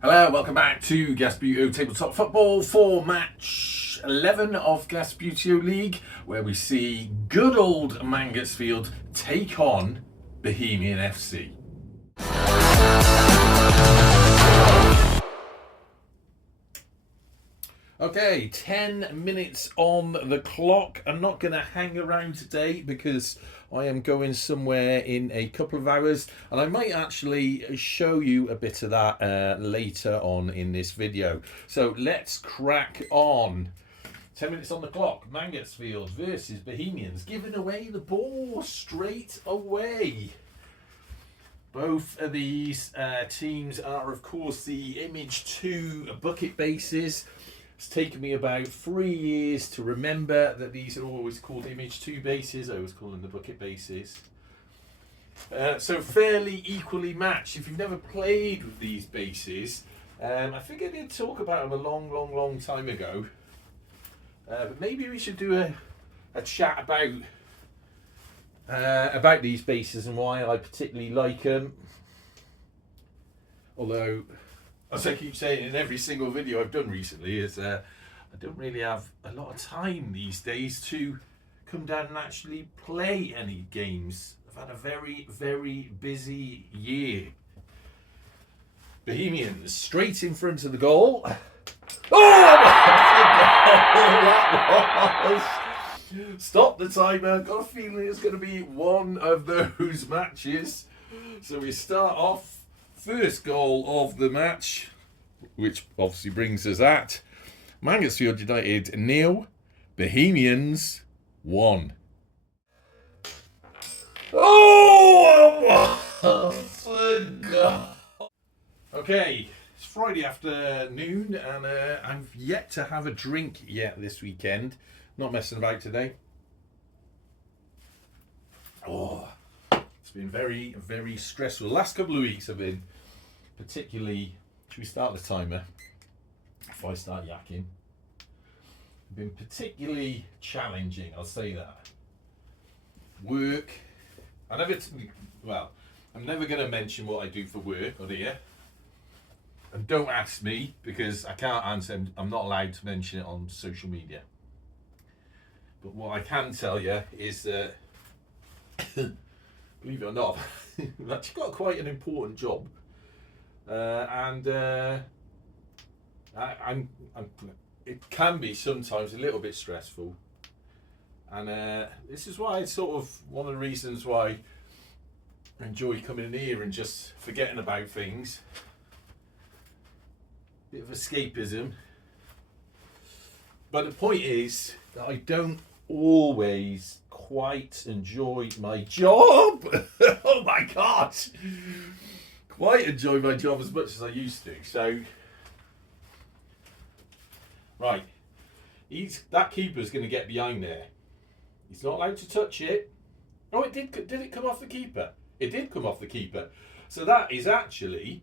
Hello, welcome back to Gasbbuteo Tabletop Football for match 11 of Gasbbuteo League, where we see good old Mangotsfield take on Bohemian FC. Okay, 10 minutes on the clock. I'm not going to hang around today because I am going somewhere in a couple of hours, and I might actually show you a bit of that later on in this video. So let's crack on. 10 minutes on the clock. Mangotsfield versus Bohemians, giving away the ball straight away. Both of these teams are, of course, the Image 2 bucket bases. It's taken me about 3 years to remember that these are always called Image 2 bases. I always call them the bucket bases. So fairly equally matched. If you've never played with these bases, I think I did talk about them a long time ago. But maybe we should do a chat about these bases and why I particularly like them. Although, as I keep saying in every single video I've done recently, is I don't really have a lot of time these days to come down and actually play any games. I've had a very busy year. Bohemians straight in front of the goal. Oh that was! Stop the timer. Got a feeling it's going to be one of those matches. So we start off. First goal of the match, which obviously brings us at Mangotsfield United 0, Bohemians 1. Oh! Okay, it's Friday afternoon, and I've yet to have a drink yet this weekend. Not messing about today. Oh. It's been very stressful. The last couple of weeks have been particularly, should we start the timer? If I start yakking. Been particularly challenging, I'll say that. Work. I'm never going to mention what I do for work on here. And don't ask me, because I can't answer, I'm not allowed to mention it on social media. But what I can tell you is that believe it or not, I've actually got quite an important job, it can be sometimes a little bit stressful, and this is why it's sort of one of the reasons why I enjoy coming in here and just forgetting about things. Bit of escapism, but the point is that I don't always quite enjoy my job. Oh my god, quite enjoy my job as much as I used to. So right, that keeper's going to get behind there. He's not allowed to touch it. Oh, it did it come off the keeper? It did come off the keeper. So that is actually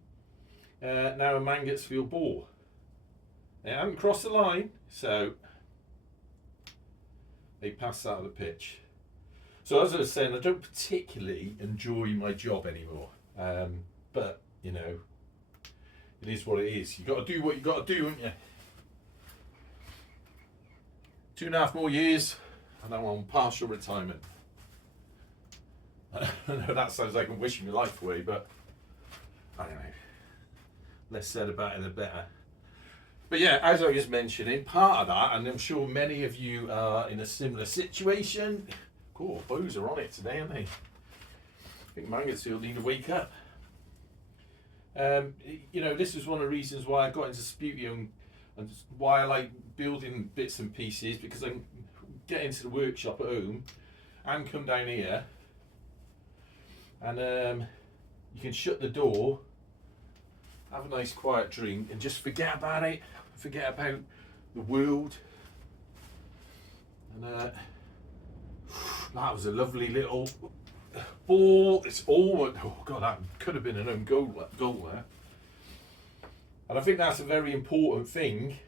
now a Mangotsfield ball. They haven't crossed the line, so they pass out of the pitch. So as I was saying, I don't particularly enjoy my job anymore. But, you know, it is what it is. You've got to do what you've got to do, haven't you? 2.5 more years, and I'm on partial retirement. I know that sounds like I'm wishing my life away, but I don't know. Less said about it, the better. But yeah, as I was mentioning, part of that, and I'm sure many of you are in a similar situation. Cool, Bows are on it today, aren't they? I think Mangotsfield need to wake up. You know, this is one of the reasons why I got into Gasbbuteo and why I like building bits and pieces, because I can get into the workshop at home and come down here, and you can shut the door, have a nice quiet drink, and just forget about it, forget about the world. And that was a lovely little ball. It's all, oh god, that could have been an own goal there. And I think that's a very important thing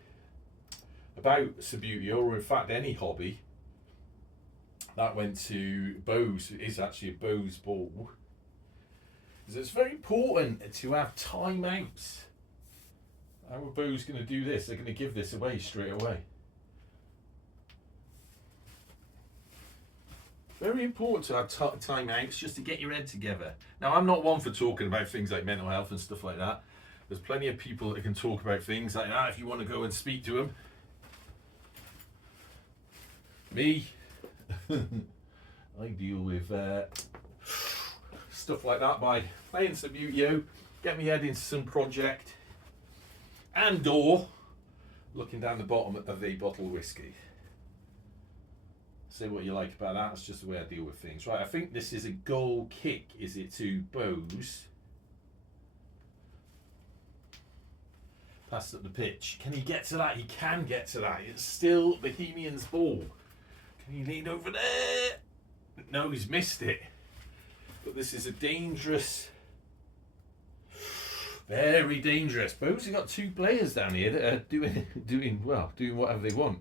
about Gasbbuteo, or in fact any hobby. That went to Bows, it is actually a Bows ball. It's very important to have timeouts. How are Bows going to do this? They're going to give this away straight away. Very important to have timeouts just to get your head together. Now, I'm not one for talking about things like mental health and stuff like that. There's plenty of people that can talk about things like that if you want to go and speak to them. Me, I deal with stuff like that by playing some Yu-Gi-Oh, get my head into some project, and or looking down the bottom of a bottle of whiskey. Say what you like about that, that's just the way I deal with things. Right, I think this is a goal kick, is it, to Bows? Passed up the pitch. Can he get to that? He can get to that. It's still Bohemians' ball. Can he lean over there? No, he's missed it. But this is a dangerous, very dangerous. Bows have got two players down here that are doing whatever they want.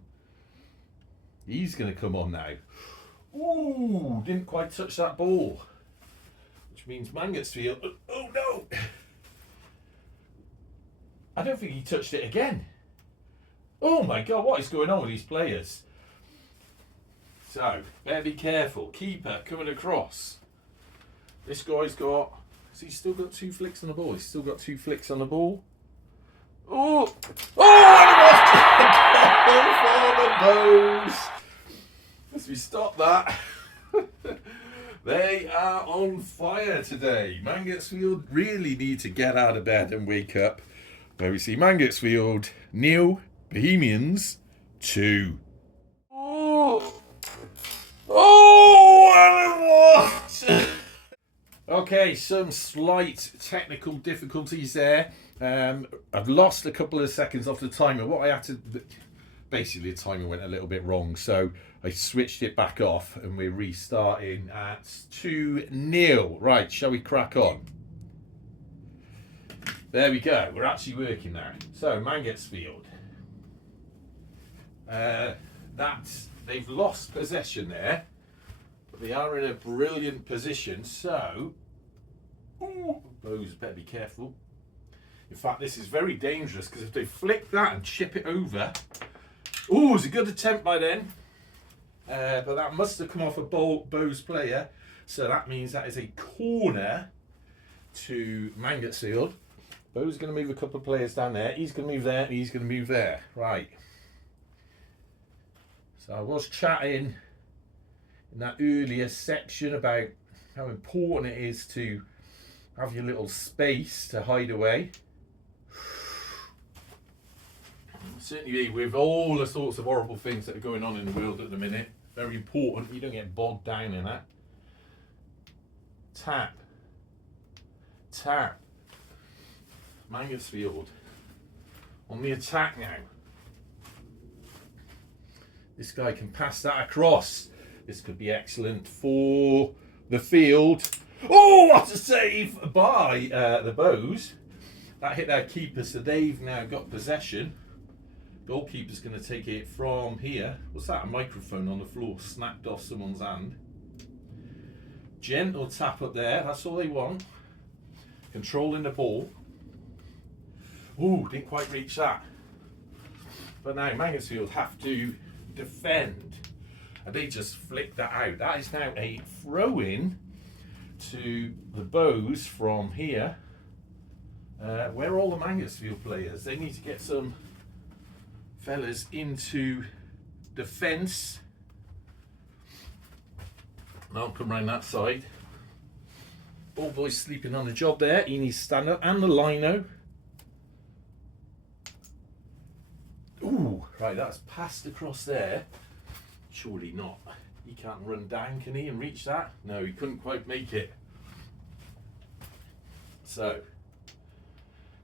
He's going to come on now. Ooh, didn't quite touch that ball. Which means Mangotsfield. Oh no! I don't think he touched it again. Oh my God, what is going on with these players? So, better be careful. Keeper coming across. This guy's got... Has he still got 2 flicks on the ball? He's still got 2 flicks on the ball. Oh! Oh! And it was for the Bows! As we stop that, they are on fire today. Mangotsfield really need to get out of bed and wake up. Where we see Mangotsfield 0, Bohemians 2. Oh! Oh! Okay, some slight technical difficulties there. I've lost a couple of seconds off the timer. What I had to... Basically, the timer went a little bit wrong, so I switched it back off and we're restarting at 2-0. Right, shall we crack on? There we go, we're actually working now. So, Mangotsfield. They've lost possession there, but they are in a brilliant position, so... Ooh, Bows better be careful. In fact, this is very dangerous, because if they flick that and chip it over... Ooh, it's a good attempt by then. But that must have come off a Bows player, so that means that is a corner to Mangotsfield. Bows is going to move a couple of players down there. He's going to move there, and he's going to move there. Right. So I was chatting in that earlier section about how important it is to have your little space to hide away. Certainly with all the sorts of horrible things that are going on in the world at the minute, very important you don't get bogged down in that. Tap. Tap. Mangotsfield on the attack now. This guy can pass that across. This could be excellent for the field. Oh, what a save by the Bows. That hit their keeper, so they've now got possession. Goalkeeper's going to take it from here. What's that? A microphone on the floor snapped off someone's hand. Gentle tap up there. That's all they want. Controlling the ball. Ooh, didn't quite reach that. But now Mangotsfield have to defend. And they just flick that out. That is now a throw-in to the Bows from here. Where are all the Mangotsfield players? They need to get some fellas into defence. I'll come round that side. Ball boy's sleeping on the job there. He needs to stand up. And the lino. Ooh, right, that's passed across there. Surely not. He can't run down, can he, and reach that? No, he couldn't quite make it. So,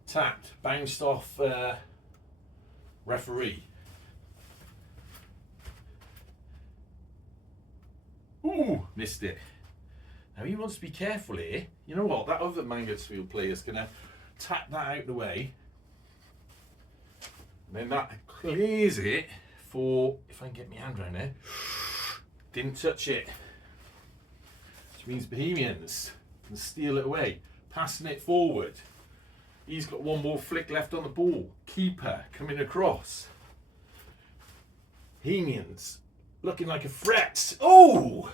tapped, bounced off referee. Ooh, missed it. Now he wants to be careful here. You know what? That other Mangotsfield player is going to tap that out the way. And then that clears it for, if I can get my hand around there, didn't touch it. Which means Bohemians can steal it away. Passing it forward. He's got one more flick left on the ball. Keeper coming across. Bohemians looking like a threat. Oh!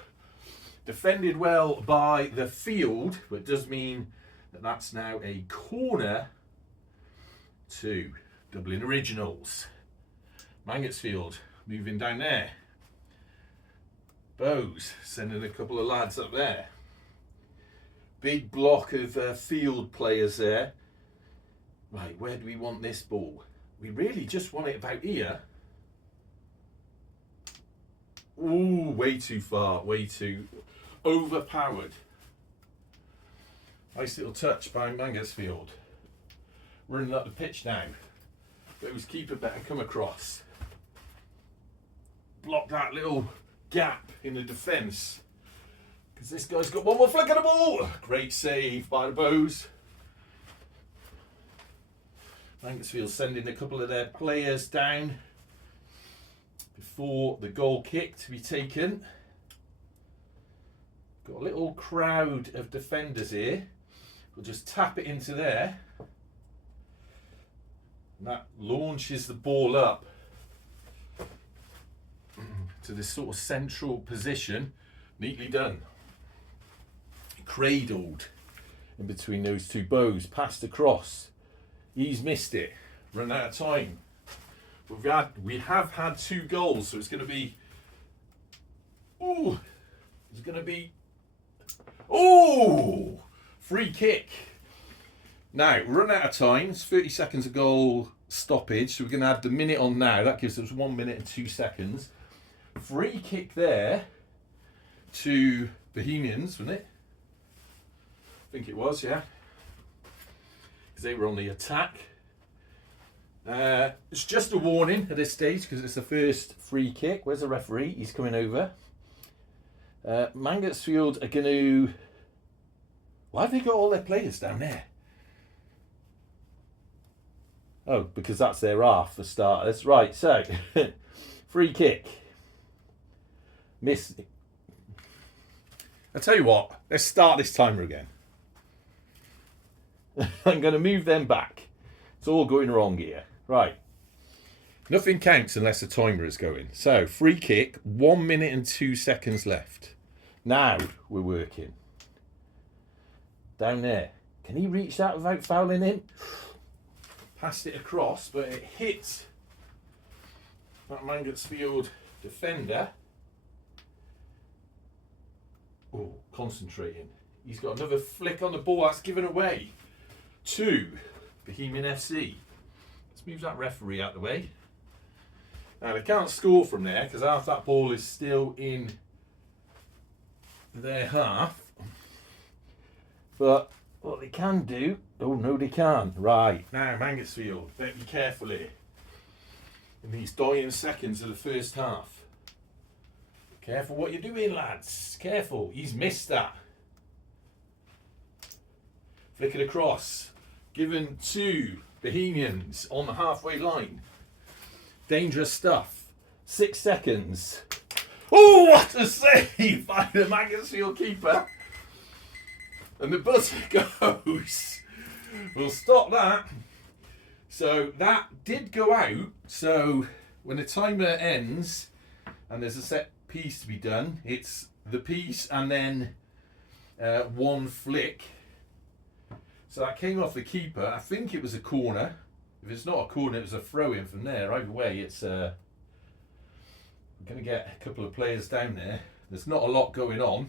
Defended well by the field, but does mean that that's now a corner to Dublin Originals. Mangotsfield moving down there. Bows sending a couple of lads up there. Big block of field players there. Right, where do we want this ball? We really just want it about here. Ooh, way too far, way too overpowered. Nice little touch by Mangotsfield. Running up the pitch now. Those keeper better come across. Block that little gap in the defence. Because this guy's got one more flick of the ball. Great save by the Bows. Mangotsfield sending a couple of their players down before the goal kick to be taken. Got a little crowd of defenders here. We'll just tap it into there. And that launches the ball up to this sort of central position. Neatly done. Cradled in between those two Bows. Passed across. He's missed it. Run out of time. We have had 2 goals, so it's going to be. Ooh, it's going to be. Oh, free kick. Now run out of time. It's 30 seconds of goal stoppage, so we're going to add the minute on now. That gives us 1 minute and 2 seconds. Free kick there to Bohemians, wasn't it? I think it was, yeah. Because they were on the attack. It's just a warning at this stage because it's the first free kick. Where's the referee? He's coming over. Mangotsfield are going to... Why have they got all their players down there? Oh, because that's their half for starters. Right, so free kick. Miss. I'll tell you what, let's start this timer again. I'm going to move them back. It's all going wrong here. Right. Nothing counts unless the timer is going. So, free kick, 1 minute and 2 seconds left. Now we're working. Down there. Can he reach that without fouling in? Passed it across, but it hit that Mangotsfield defender. Oh, concentrating. He's got another flick on the ball. That's given away to Bohemian FC. Let's move that referee out of the way. Now they can't score from there because half that ball is still in their half. But what they can do... Oh, no, they can't. Right. Now, Mangotsfield, better be careful here. In these dying seconds of the first half. Careful what you're doing, lads. Careful. He's missed that. Flick it across. Given to Bohemians on the halfway line. Dangerous stuff. 6 seconds. Oh, what a save by the Mangotsfield keeper. And the buzzer goes. We'll stop that. So that did go out. So when the timer ends and there's a set piece to be done, it's the piece and then one flick. So that came off the keeper. I think it was a corner. If it's not a corner, it was a throw-in from there. Either way, it's we're going to get a couple of players down there. There's not a lot going on.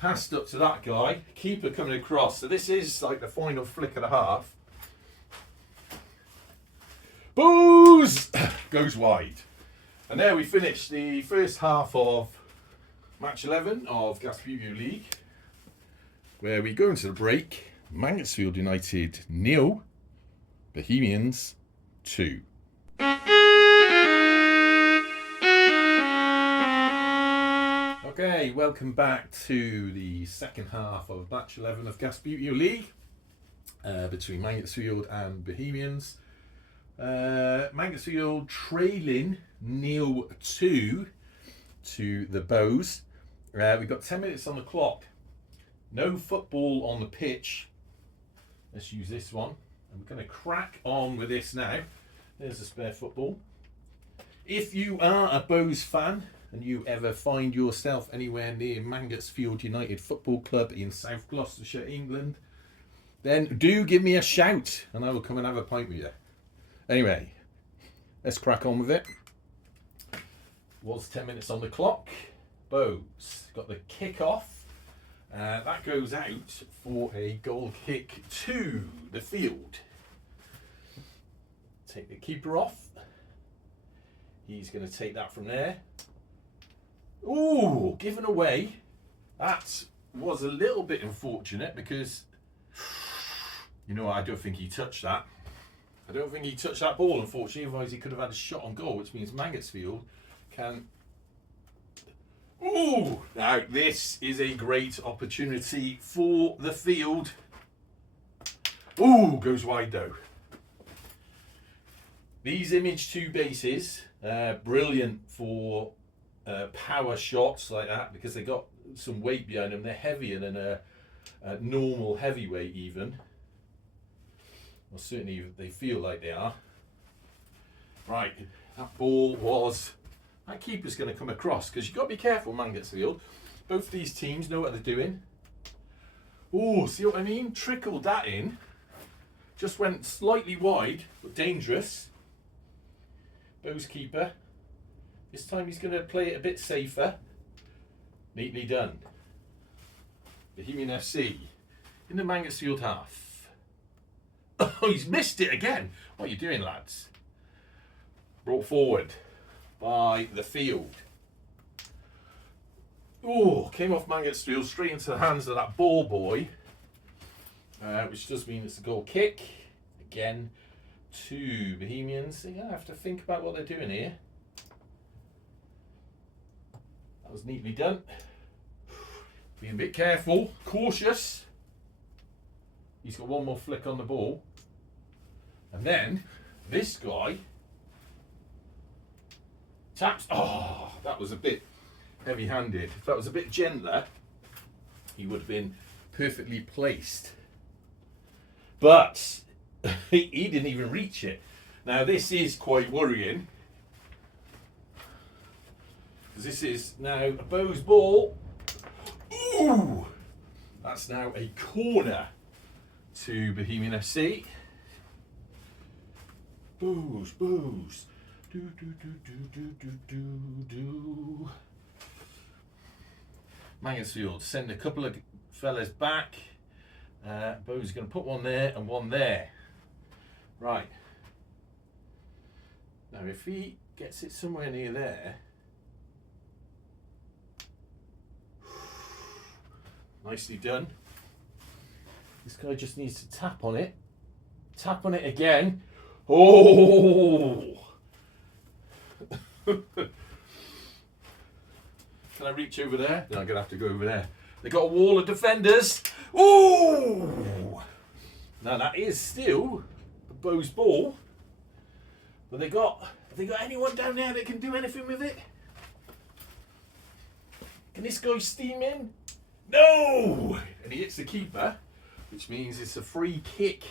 Passed up to that guy. Keeper coming across. So this is like the final flick of the half. Booze! Goes wide. And there we finish the first half of match 11 of Gasbbuteo League, where we go into the break. Mangotsfield United 0, Bohemians 2. Okay, welcome back to the second half of match 11 of Gasbbuteo League between Mangotsfield and Bohemians. Mangotsfield trailing 0-2 to the Bows. We've got 10 minutes on the clock. No football on the pitch. Let's use this one. I'm going to crack on with this now. There's a spare football. If you are a Bows fan and you ever find yourself anywhere near Mangotsfield United Football Club in South Gloucestershire, England, then do give me a shout and I will come and have a pint with you. Anyway, let's crack on with it. Was 10 minutes on the clock. Bows got the kick off. That goes out for a goal kick to the field. Take the keeper off. He's going to take that from there. Ooh, given away. That was a little bit unfortunate because, you know, I don't think he touched that. I don't think he touched that ball, unfortunately. Otherwise, he could have had a shot on goal, which means Mangotsfield can... Ooh! Now, this is a great opportunity for the field. Ooh, goes wide though. These image 2 bases, brilliant for power shots like that because they got some weight behind them. They're heavier than a normal heavyweight even. Well, certainly they feel like they are. Right, that ball was... That keeper's going to come across because you've got to be careful, Mangotsfield. Both these teams know what they're doing. Oh, see what I mean? Trickled that in. Just went slightly wide, but dangerous. Bows keeper. This time he's going to play it a bit safer. Neatly done. Bohemian FC in the Mangotsfield half. Oh, he's missed it again. What are you doing, lads? Brought forward by the field. Oh, came off Mangotsfield straight into the hands of that ball boy, which does mean it's a goal kick. Again, to Bohemians. They're going to have to think about what they're doing here. That was neatly done. Being a bit careful, cautious. He's got one more flick on the ball. And then, this guy taps. Oh, that was a bit heavy-handed. If that was a bit gentler, he would have been perfectly placed. But he didn't even reach it. Now, this is quite worrying. This is now a Bows ball. Ooh! That's now a corner to Bohemian FC. Bows, Bows. Do, do, do, do, do, do, do. Mangotsfield send a couple of fellas back. Bows is going to put one there and one there. Right. Now, if he gets it somewhere near there. Nicely done. This guy just needs to tap on it. Tap on it again. Oh! Can I reach over there? No, I'm going to have to go over there. They got a wall of defenders. Ooh! Now that is still a Bows ball. But have they got anyone down there that can do anything with it? Can this guy steam in? No! And he hits the keeper, which means it's a free kick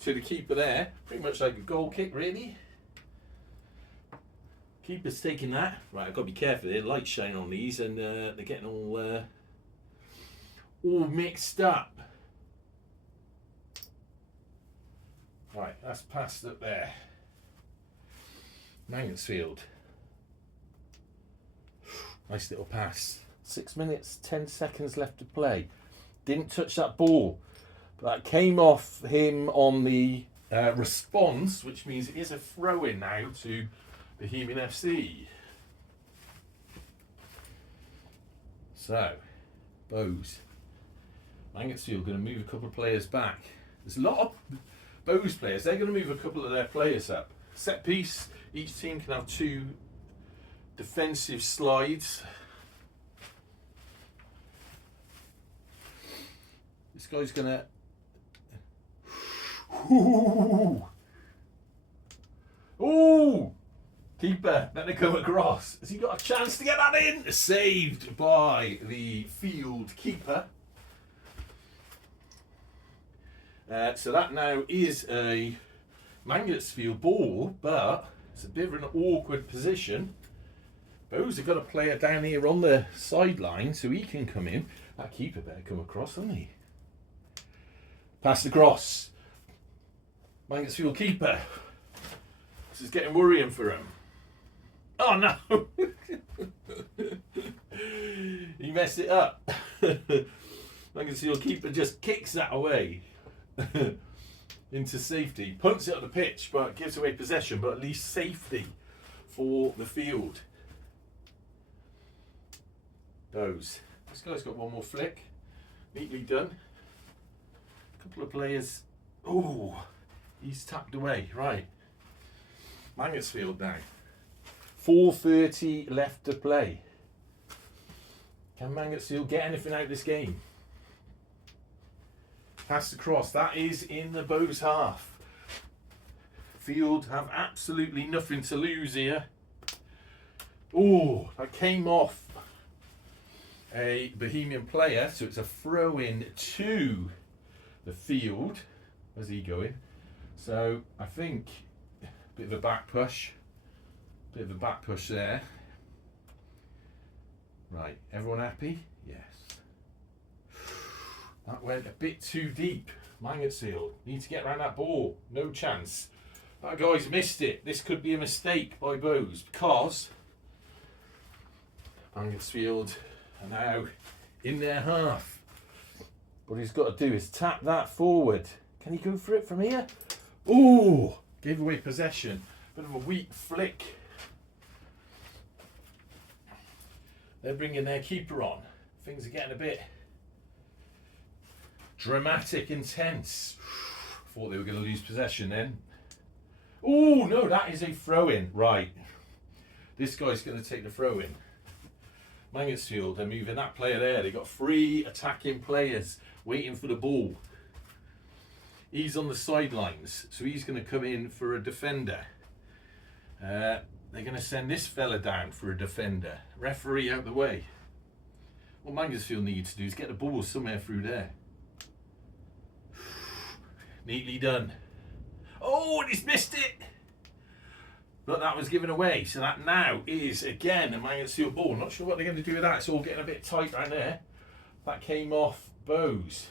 to the keeper there. Pretty much like a goal kick, really. Keeper's taking that. Right, I've got to be careful here. Light shine on these and they're getting all mixed up. Right, that's passed up there. Mangotsfield. Nice little pass. 6 minutes, 10 seconds left to play. Didn't touch that ball. But that came off him on the response, which means it is a throw-in now to Bohemian FC. So, Bows. Mangotsfield going to move a couple of players back. There's a lot of Bows players. They're going to move a couple of their players up. Set piece. Each team can have 2 defensive slides. This guy's going to... Ooh! Ooh! Keeper, let it come across. Has he got a chance to get that in? Saved by the field keeper. So that now is a Mangotsfield ball, but it's a bit of an awkward position. Bows have got a player down here on the sideline, so he can come in. That keeper better come across, doesn't he? Pass across. Mangotsfield keeper. This is getting worrying for him. Oh no! He messed it up. Mangotsfield keeper just kicks that away into safety. Punts it on the pitch, but gives away possession, but at least safety for the field. Those. This guy's got one more flick. Neatly done. A couple of players. Oh, he's tapped away. Right. Mangotsfield now. 4:30 left to play. Can Mangotsfield get anything out of this game? Pass across. That is in the Bows half. Field have absolutely nothing to lose here. Oh, that came off a Bohemian player, so it's a throw in to the field. Where's he going? So I think a bit of a back push. Bit of a back push there. Right, everyone happy? Yes. That went a bit too deep. Mangotsfield need to get around that ball. No chance. That guy's missed it. This could be a mistake by Bows because Mangotsfield are now in their half. What he's got to do is tap that forward. Can he go for it from here? Oh, gave away possession. Bit of a weak flick. They're bringing their keeper on. Things are getting a bit dramatic, intense. Thought they were going to lose possession then. Oh, no, that is a throw-in. Right. This guy's going to take the throw-in. Mangotsfield, they're moving that player there. They've got 3 attacking players waiting for the ball. He's on the sidelines, so he's going to come in for a defender. They're going to send this fella down for a defender. Referee out the way. What Mangotsfield needs to do is get the ball somewhere through there. Neatly done. Oh, and he's missed it! But that was given away, so that now is again a Mangotsfield ball. Not sure what they're going to do with that. It's all getting a bit tight right there. That came off Bows.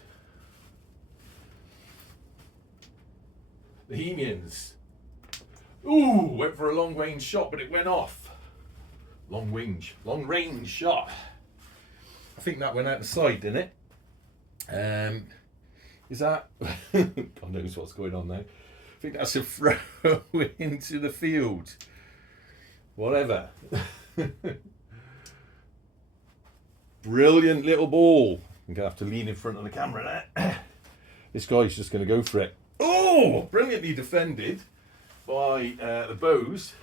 Bohemians. Ooh, went for a long range shot, but it went off. Long range shot. I think that went out the side, didn't it? Is that? God knows what's going on now. I think that's a throw into the field. Whatever. Brilliant little ball. I'm going to have to lean in front of the camera there. This guy's just going to go for it. Oh, brilliantly defended by the Bows.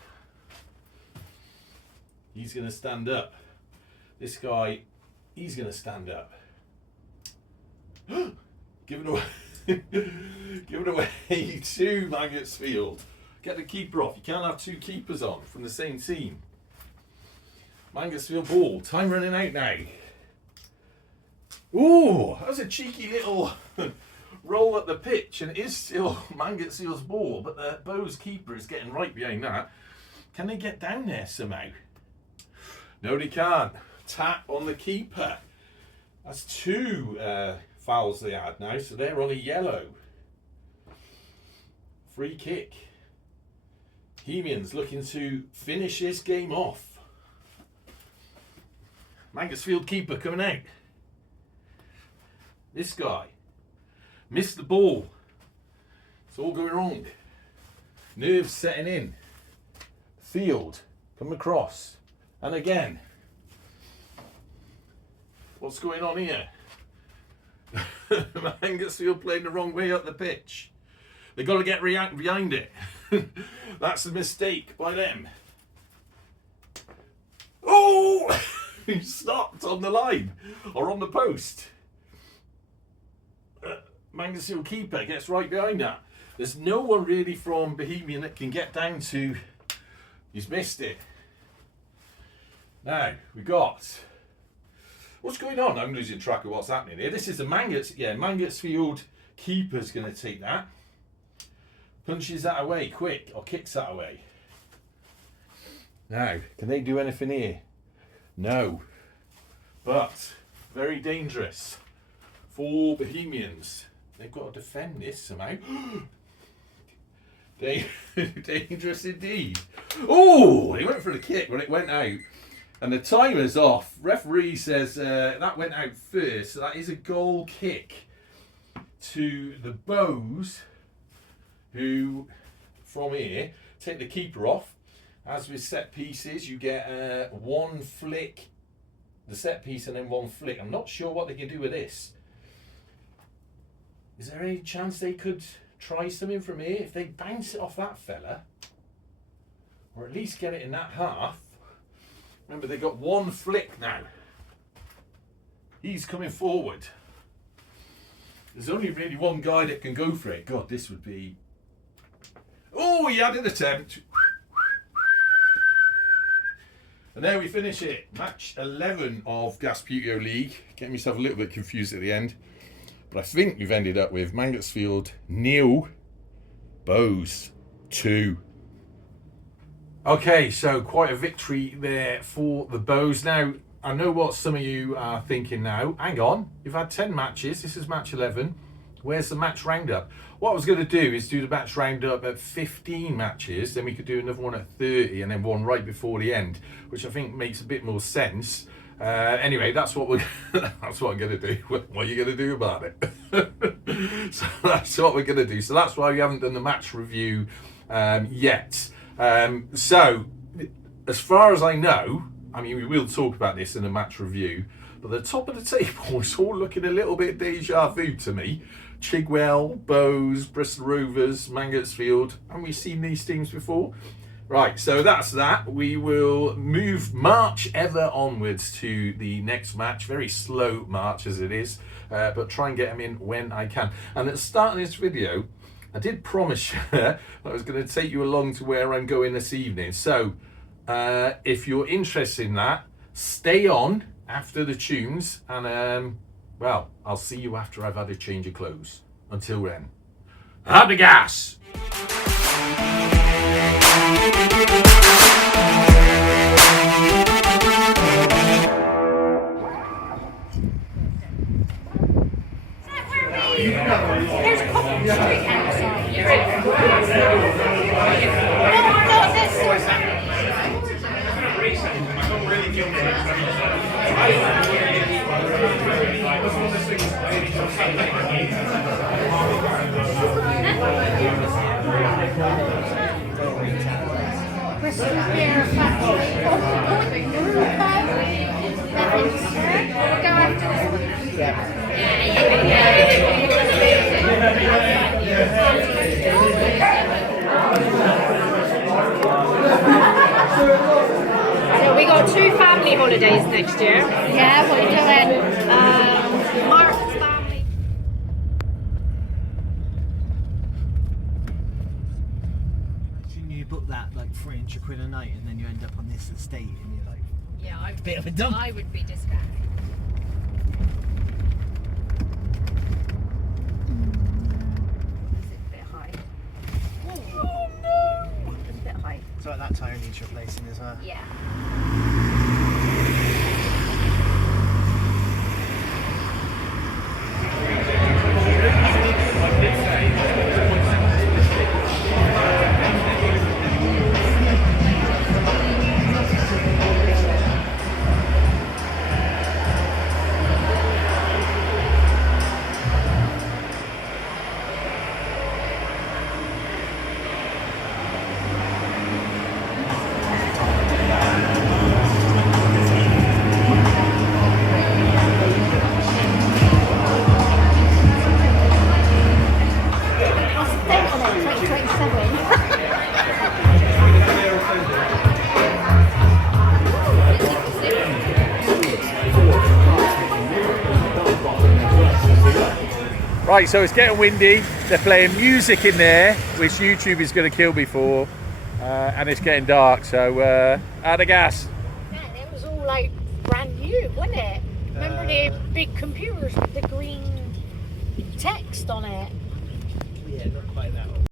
He's going to stand up. This guy, he's going to stand up. Give it away. Give it away to Mangotsfield. Get the keeper off. You can't have 2 keepers on from the same team. Mangotsfield ball. Time running out now. Ooh, that was a cheeky little roll at the pitch, and it is still Mangotsfield's ball, but the Bows keeper is getting right behind that. Can they get down there somehow? No, they can't. Tap on the keeper. That's 2 fouls they had now, so they're on a yellow. Free kick. Bohemians looking to finish this game off. Mangotsfield keeper coming out. This guy missed the ball. It's all going wrong. Nerves setting in. Field come across, and again. What's going on here? Mangotsfield playing the wrong way up the pitch. They've got to get behind it. That's a mistake by them. Oh! He stopped on the line or on the post. Mangotsfield keeper gets right behind that. There's no one really from Bohemian that can get down to. He's missed it. Now we got. What's going on? I'm losing track of what's happening here. This is a Mangotsfield Keeper's going to take that. Punches that away quick, or kicks that away. Now, can they do anything here? No. But, very dangerous for Bohemians. They've got to defend this somehow. Dangerous indeed. Oh, he went for the kick, but it went out. And the timer's off. Referee says that went out first. So that is a goal kick to the Bows, who, from here, take the keeper off. As with set pieces, you get one flick, the set piece, and then one flick. I'm not sure what they can do with this. Is there any chance they could try something from here? If they bounce it off that fella, or at least get it in that half. Remember, they've got one flick now. He's coming forward. There's only really one guy that can go for it. God, this would be... Oh, he had an attempt. And there we finish it. Match 11 of Gasbbuteo League. Getting myself a little bit confused at the end. But I think we've ended up with Mangotsfield 0, Bows 2. Okay, so quite a victory there for the Bows. Now, I know what some of you are thinking now. Hang on, you've had 10 matches. This is match 11. Where's the match roundup? What I was going to do is do the match roundup at 15 matches, then we could do another one at 30, and then one right before the end, which I think makes a bit more sense. Anyway, that's what that's what I'm going to do. What are you going to do about it? So that's what we're going to do. So that's why we haven't done the match review yet. So, as far as I know, I mean, we will talk about this in the match review, but the top of the table is all looking a little bit deja vu to me. Chigwell, Bows, Bristol Rovers, Mangotsfield. Haven't we seen these teams before? Right, so that's that. We will march ever onwards to the next match. Very slow march as it is, but try and get them in when I can. And at the start of this video, I did promise you that I was going to take you along to where I'm going this evening. So, if you're interested in that, stay on after the tunes, and well, I'll see you after I've had a change of clothes. Until then, have the gas! There's a couple of street outside. Bristol Beer Factory. Go after this. So we got 2 family holidays next year. Yeah, what are we doing? Mark's family. You book that like £300 a night, and then you end up on this estate, and you're like, Yeah, bit of a dump. I would be distracted. Is it a bit high? Oh no! It's a bit high. So like that tyre needs replacing as well. Yeah. Right, so it's getting windy. They're playing music in there, which YouTube is going to kill me for, and it's getting dark. So, out of gas. Man, it was all like brand new, wasn't it? Remember the big computers with the green text on it. Yeah, not quite that